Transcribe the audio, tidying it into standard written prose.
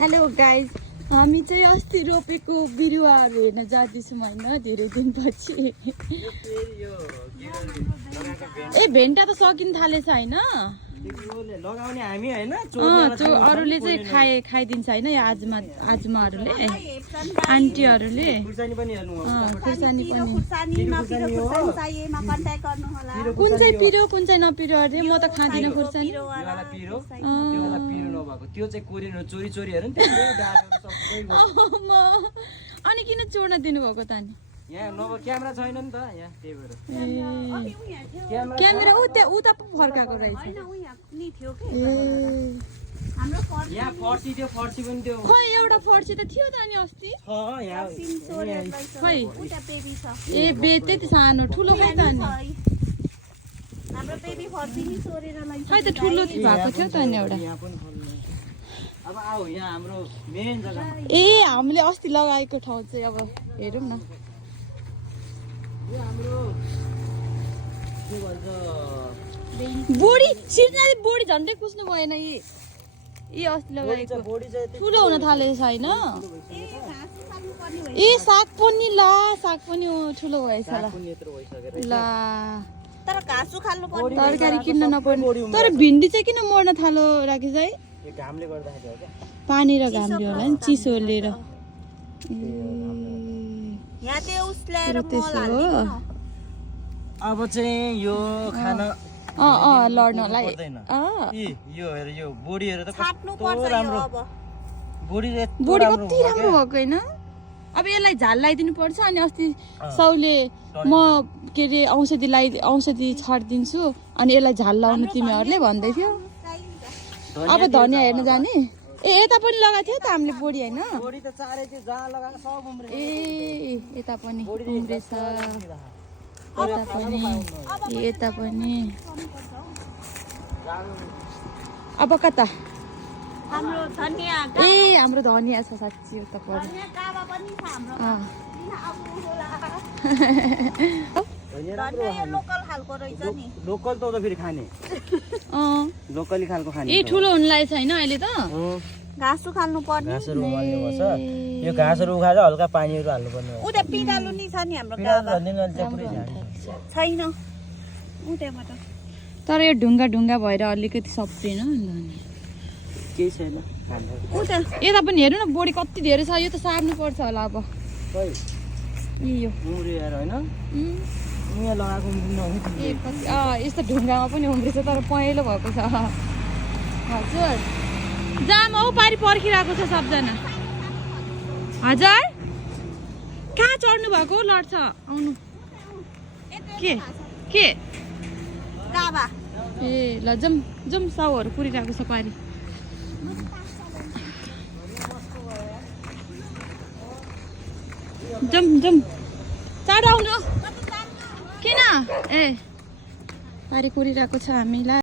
Hello guys, हामी चाहिँ अस्ति रोपेको बिरुवाहरू हेर्न जाँदैछौँ होइन, धेरै दिनपछि। ए भेन्टा त सकिन थालेछ होइन, लगाउने हामी हैन अरूले चाहिँ खाइदिन्छ होइन, यो आजमाहरूले आन्टीहरूले खुर्सानी पनि हेर्नु खुर्सानी पनि कुन चाहिँ पिरो कुन चाहिँ नपिरो अरे, म त खाँदिनँ खुर्सानी। पिरो नभएको त्यो चाहिँ कोरिन चोरी हेर्नु नि अनि किन चोर्न दिनुभएको त नि? यहाँ नभए क्यामेरा छैन नि त यहाँ, त्यही भएर क्यामेरा उता फर्काएको रहेछ। यहाँ फर्सी थियो, फर्सी पनि थियो। खै एउटा फर्सी त थियो त अनि अस्ति। खै ए बेते त सानो ठुलो खै त अनि। खै त ठुलो भएको थियो त अनि एउटा। अब आऊ यहाँ हाम्रो मेन जग्गा। ए हामीले अस्ति लगाएको ठाउँ चाहिँ अब हेरौँ न। यो हाम्रो के भन्छ बोडी सिर्नाले बोडी झन्डै कुस्नु भएन। यी अस्ति लगाएको ठुलो हुन थालेको छैन। ए साग पनि साग पनि ठुलो भएछ ल। तर घाँसु खाल्नु पर्छ, तरकारी किन्न नपर्ने। तर भिन्डी चाहिँ किन मर्न थालो राखेछ है? यो घामले गर्दाखेरि हो क्या, पानी र घामले होला नि, चिसोले र। यहाँ त्यो उसले त्यसो हो। अब चाहिँ यो खाना लड्नलाई यो हेर, यो बोडीहरू त छाट्नु कस्तो पर्छ राम्रो। यो अब बोडी बोडी कति राम्रो भएको होइन? अब यसलाई झाल लगाइदिनु पर्छ। अनि अस्ति साउले म के अरे औषधि छाडिदिन्छु अनि यसलाई झाल लगाउनु तिमीहरूले भन्दै थियो। अब धनियाँ हेर्न जाने? ए यता पनि लगाएको थियो त हामीले बोडी होइन? बोडी त चारै थियो, जहाँ लगाएको सब उम्रेछ। ए यता पनि उम्रेछ, यता पनि। अब कता? हाम्रो धनियाँ ए हाम्रो धनियाँ छ साँच्ची उता पर। धनियाँ काबा पनि छ हाम्रो। धनियाँ यो लोकल खालको रहेछ नि। लोकल त फेरि खाने लोकली खालको खाने। ए ठुलो हुन लागेको छैन अहिले त? घाँसु खाल्नु पर्ने। घाँसहरू उमाल्नु पर्छ। यो घाँसहरू उखाएर हल्का पानीहरू हाल्नु पर्ने हो। उता पिडालु नि छ नि हाम्रो काबा। छैन उताबाट। तर यो ढुङ्गा भएर अलिकति सप्रेन केही छैन। उता यता पनि हेर्नु न, बोडी कति धेरै छ। यो त सार्नु पर्छ होला अब। यो उम्रिएर होइन, यहाँ लगाएको यस्तो ढुङ्गामा पनि उम्रिन्छ तर पहेँलो भएको छ। हजुर जाम हौ पारि पर्खिरहेको छ सबजना। हजुर कहाँ चढ्नु भएको? लड्छ आउनु। के काबा ए ल जाउँ साउहरू पुरिरहेको छ पारि। जाउँ चाँडो आउनु। किन? ए पारि कुरिरहेको छ हामीलाई।